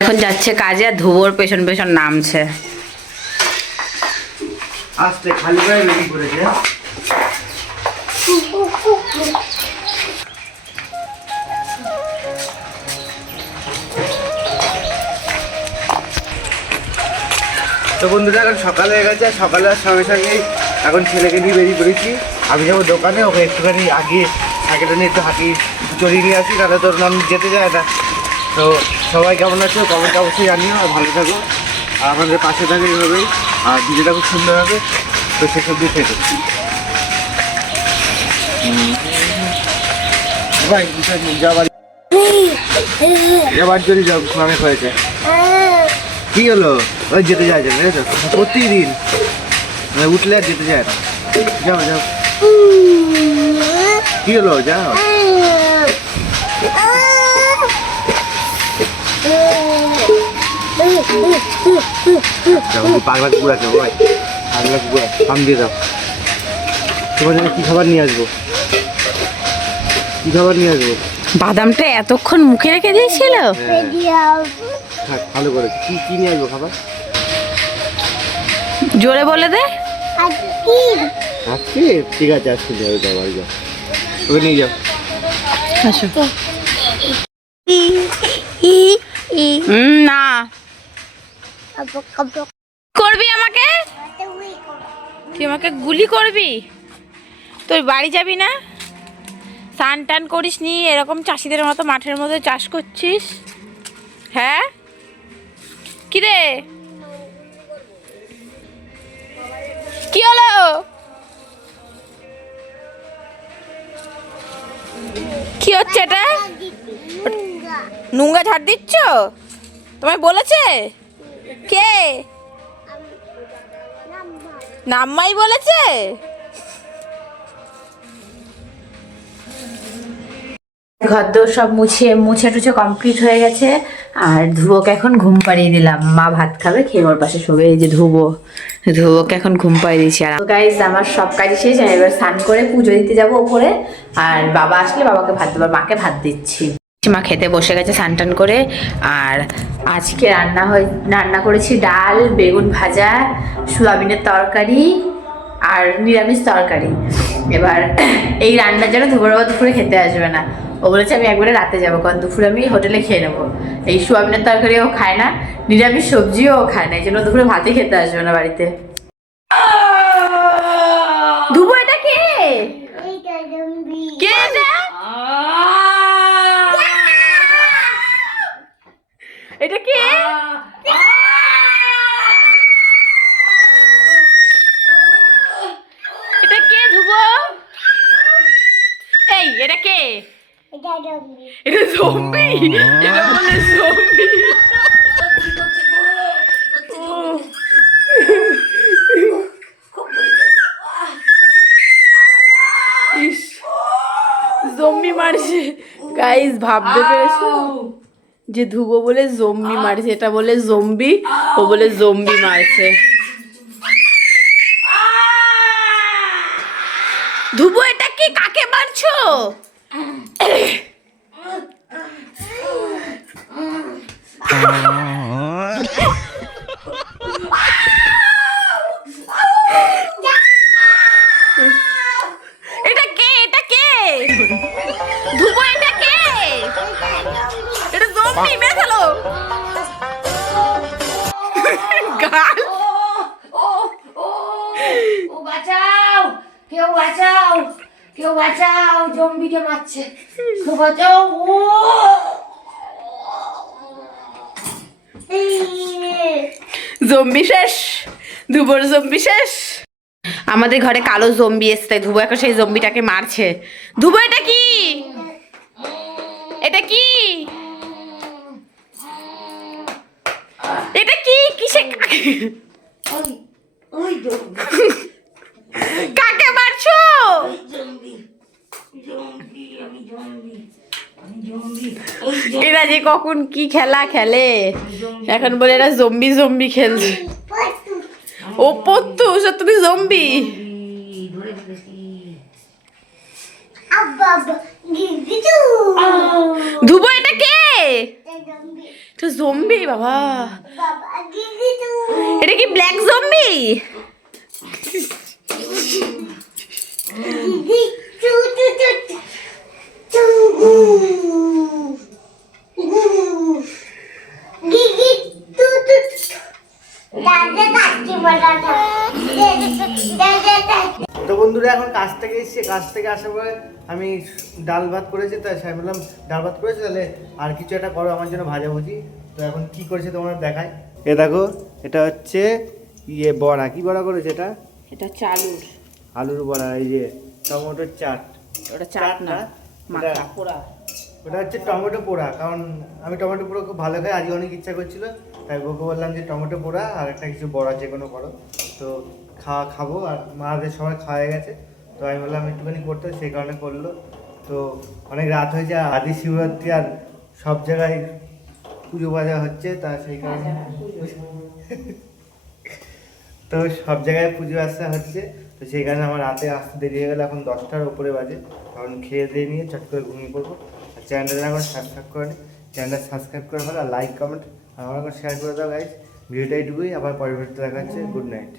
এখন যাচ্ছে কাজে, আর ধুবোর পেছন পেছন নামছে। আস্তে খালি গায়ে বেরিয়ে পড়েছে। তো বন্ধুরা এখন সকাল হয়ে গেছে, সকালের সঙ্গে সঙ্গেই এখন ছেলেকে নিয়ে বেরিয়ে পড়েছি। আমি যাবো দোকানে, ওকে একটুখানি আগে সাইকেলটা নিয়ে একটু হাঁটি চড়িয়ে নিয়ে আসি, তাহলে তোর নাম যেতে যায় না। তো সবাই কেমন আছো কমেন্ট অবশ্যই জানিও, আর ভালো থাকো, আর আমাদের পাশে থাকে এইভাবেই, আর ভিডিওটা খুব সুন্দর হবে। তো সেসব দিয়ে থেকো ভাই, যাবার জন্য যাও, অনেক হয়েছে। কি হলো? ওই যেতে যায় যাবে তো প্রতিদিন উঠলে আর যেতে যায় না। যাও যাও, কি হলো? যাও পাগলা কুকুর আছে ভাই, পাগলা কুকুর ফার্ম দিয়ে দাও। তোমার জন্য কি খাবার নিয়ে আসবো? কি খাবার নিয়ে আসবো? বাদামটা এতক্ষণ মুখে রেখে দিয়েছিল। থাক, ভালো করে কি কি নিয়ে আসবো খাবার? জোরে বলে দে। আজকে ঠিক আছে, আজকে যাও, যাও বাড়ি যাও, ওকে নিয়ে যাও। আসো। না করবি আমাকে, তুই আমাকে গুলি করবি? তুই বাড়ি যাবি না? স্নান টান করিস নি, এরকম চাষিদের মতো মাঠের মধ্যে চাষ করছিস? হ্যাঁ কি রে, কি হলো? কি হচ্ছে এটা? নোংরা ঝাড় দিচ্ছ? তোমায় বলেছে কে? নাম্মাই বলেছে? ঘরদোর সব মুছে টুছে কমপ্লিট হয়ে গেছে, আর ধ্রুবকে এখন ঘুম পাড়িয়ে দিলাম। মা ভাত খাবে, খেয়ে ওর পাশে শোবে। এই যে ধ্রুবকে এখন ঘুম পাড়িয়ে দিয়েছি। আর গাইজ আমার সব কাজ শেষ, আমি এবার স্নান করে পুজো দিতে যাবো ওপরে, আর বাবা আসলে বাবাকে ভাত দেবো, মাকে ভাত দিচ্ছি। মা খেতে বসে গেছে স্নান টান করে। আর আজকে রান্না করেছি ডাল, বেগুন ভাজা, সোয়াবিনের তরকারি আর নিরামিষ তরকারি। এবার এই রান্নার জন্য দুপুরবেলা দুপুরে খেতে আসবে না, ও বলেছে আমি একবারে রাতে যাবো, কারণ দুপুরে আমি হোটেলে খেয়ে নেবো। এই সোয়াবিনের তরকারিও খায় না, নিরামিষ সবজিও খায় না, এই জন্য দুপুরে ভাতই খেতে আসবে না বাড়িতে। ধুবো, এটা কে? কে এটা? এটা কে? এটা কে ধুবো? এই এটা কে? এটা জম্বি, এটা বলে জম্বি। জম্বি মারছে গাইস, ভাবতে পেরেছো যে ধুবো বলে জম্বি মারছে, এটা বলে জম্বি, ও বলে জম্বি মারছে। ধুবো এটা কি, কাকে মারছো? এটা কে? এটা কে? ধুবো এটা কে? এটা জম্বি, মেরে ফেলো। গাল, ও বাঁচাও, কেউ বাঁচাও, কেউ বাঁচাও, জম্বিকে মারছে, কেউ বাঁচাও। জম্বি শেষ, ধুবোর জম্বি শেষ। আমাদের ঘরে কালো জম্বি এসছে, ধুবো এখন সেই জম্বিটাকে মারছে। ধুবো এটা কি? এটা কি? এটা কি? কিসে কাকে মারছো? এরা যে কখন কি খেলা খেলে, এখন বলে এরা জম্বি জম্বি খেলছে। ও পত্তু, তুমি জম্বি। ধুবো এটা কে? এটা জম্বি বাবা। এটা কি ব্ল্যাক জম্বি? তো বন্ধুরা এখন কাজ থেকে এসেছি, কাজ থেকে আসার পরে আমি ডাল ভাত করেছি, তাই আমি বললাম ডাল ভাত করেছি তাহলে আর কিছু একটা করো আমার জন্য ভাজাভুজি। তো এখন কি করেছে তোমার দেখাই। এ দেখো, এটা হচ্ছে বড়া। কি বড়া করেছে এটা? এটা চালুর আলুর বড়া। এই যে টমেটোর চাট। ওটা চাট না, মাখা পোড়া। ওটা হচ্ছে টমেটো পোড়া, কারণ আমি টমেটো পোড়া খুব ভালো খাই। আজকে অনেক ইচ্ছা করছিল, তাই বউকে বললাম যে টমেটো পোড়া আর একটা কিছু বড়া যে কোনো করো। তো খাবো, আর মাদের সবাই খাওয়া গেছে, তো আমি বললাম একটুখানি করতে, সেই কারণে করলো। তো অনেক রাত হয়েছে, আদি শিবরাত্রি, আর সব জায়গায় পুজো বাজা হচ্ছে, তা সেই কারণে তো সব জায়গায় পুজো আসা হচ্ছে, তো সেই কারণে আমার রাতে আসতে দেরি হয়ে গেলো। এখন 10টার উপরে বাজে, কারণ খেয়ে দিয়ে নিয়ে চট করে ঘুমিয়ে পড়বো। আর চ্যানেলটা এখন সাবস্ক্রাইব করে নি, চ্যানেলটা সাবস্ক্রাইব করে ফেলো, আর লাইক কমেন্ট আমার এখন শেয়ার করে দাও গাইজ। ভিডিওটা এইটুকুই, আবার পরের ভিডিওতে দেখা হচ্ছে। Good night.